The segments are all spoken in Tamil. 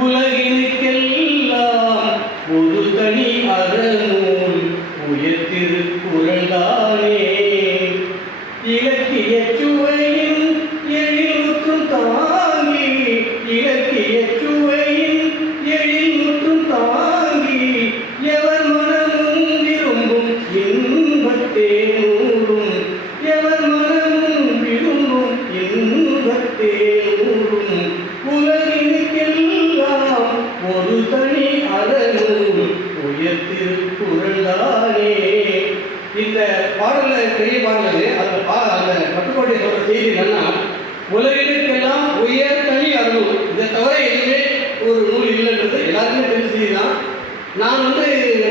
உலகினுக்கெல்லாம் ஒரு தனி அறநூல் உயர்த்திருக்குறள்தானே. இலக்கிய சுவையின் எழில்முற்றும் தாங்கி, இலக்கிய சுவையின் எழில்முற்றும் தாங்கி, எவர் மனமும் விரும்பும் இன்பத்தே நூலும், எவர் மனமும் விரும்பும் இன்பத்தே நூலும், உலகினுக்கெல்லாம் ஒரு தனி அறநூல் உயர்த்திருக்குறள்தானே. இந்த பாடல பெரிய பாடல் அந்த பட்டுக்கோட்டை சொல்ற செய்தி என்னன்னா, உலகிற்கெல்லாம் உயர் தனி அருள், இதை தவிர எதுவுமே ஒரு நூல் இல்லைன்றது எல்லாருமே தெரிஞ்ச செய்தி தான். நான் 96ல்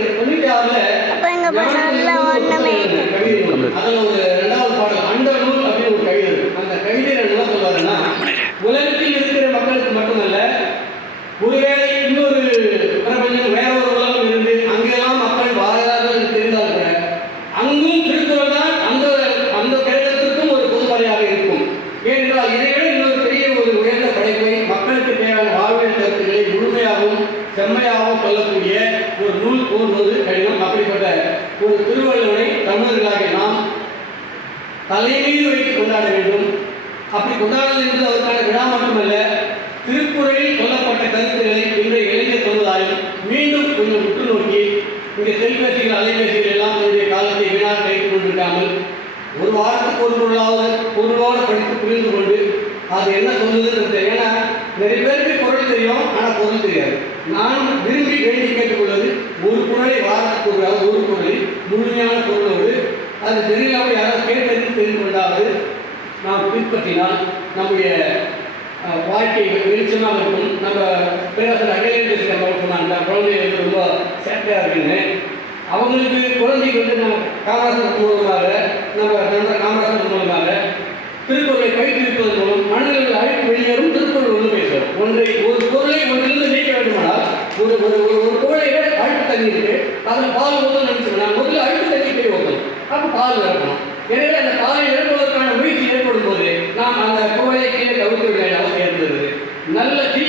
அதில் ஒரு 2வது பாடல் அந்த நூல் அப்படின்னு ஒரு கவிதை. அந்த கவிதையில் என்ன சொல்வாருன்னா, உலகத்தில் இருக்கிற மக்களுக்கு மட்டுமல்ல, ஒருவேளை இன்னொரு பிரபஞ்சம் வேற ஒரு உலகம் இருந்து அங்கெல்லாம் மக்கள் வாழ்கிறார்கள் தெரிந்தால் கூட அங்கும் திருக்குறள் தான் அந்த அந்த கடிதத்திற்கும் ஒரு பொதுமறையாக இருக்கும். ஏனென்றால் இதைவிட இன்னொரு பெரிய ஒரு உயர்ந்த படைப்பை மக்களுக்கு தேவையான வாழ்வியல் கருத்துக்களை முழுமையாகவும் செம்மையாகவும் சொல்லக்கூடிய ஒரு நூல் கூறுவது கடினம். அப்படிப்பட்ட ஒரு திருவள்ளுவனை தமிழர்களாக நாம் தலைமீது வைத்து கொண்டாட வேண்டும். அப்படி கொண்டாடுவது என்பது அதற்கான விழா மட்டுமல்ல, திருக்குறளில் சொல்லப்பட்ட கருத்துக்களை இன்றைய இளைஞர் சமுதாயம் மீண்டும் கொஞ்சம் உற்று நோக்கி, இங்கே செல்பேசிகள் அலைபேசிகள் எல்லாம் தன்னுடைய காலத்தை வீணாக கழித்துக் கொண்டிருக்காமல் ஒரு வாரத்துக்கு ஒரு பொருளோடு படித்து புரிந்து கொண்டு அது என்ன சொல்லுதுன்றது. ஏன்னா நிறைய பேருக்கு குரல் தெரியும், ஆனால் பொருள் தெரியாது. நான் விரும்பி வேண்டி கேட்டுக்கொள்வது ஒரு குரலை வாரத்துக்கு ஒரு குரலை முழுமையான பொருளோடு அது தெரியலாமல் யாராவது கேட்டது தெரிந்து கொண்டாவது நாம் பின்பற்றினால் நம்முடைய வாழ்க்கை வெளிச்சமாக இருக்கும். நம்ம பேராசிரியர் அகிலேந்திர சொன்னாங்க, குழந்தை ரொம்ப சேட்டையாக இருக்குன்னு. அவங்களுக்கு குழந்தைக்கு நம்ம காமராசர் மூலமாக, நம்ம நண்பர் காமராசர் மூலமாக திருக்குறளை கைத்திருப்பதன் மூலம் மனதில் அழைப்பு வெளியேறும். திருக்குறள் ஒன்று பேசுவோம். ஒரு பொருளை ஒன்றிலிருந்து நீக்க வேண்டுமானால் ஒரு பொருளை அழுக்கு தண்ணி இருக்கு, அதில் பால் ஊற்றணும் நினைச்சோம்னா முதல்ல அழுக்கு தண்ணி போய் ஊற்றணும், அப்போ பால் நிரப்பணும். எனவே அந்த பாலை நிரப்புவதற்கான முயற்சி ஏற்படும் போது நாம் அந்த குவளை கீழே தவிர்க்க வேண்டிய அவசியம் இருந்தது. நல்ல தீ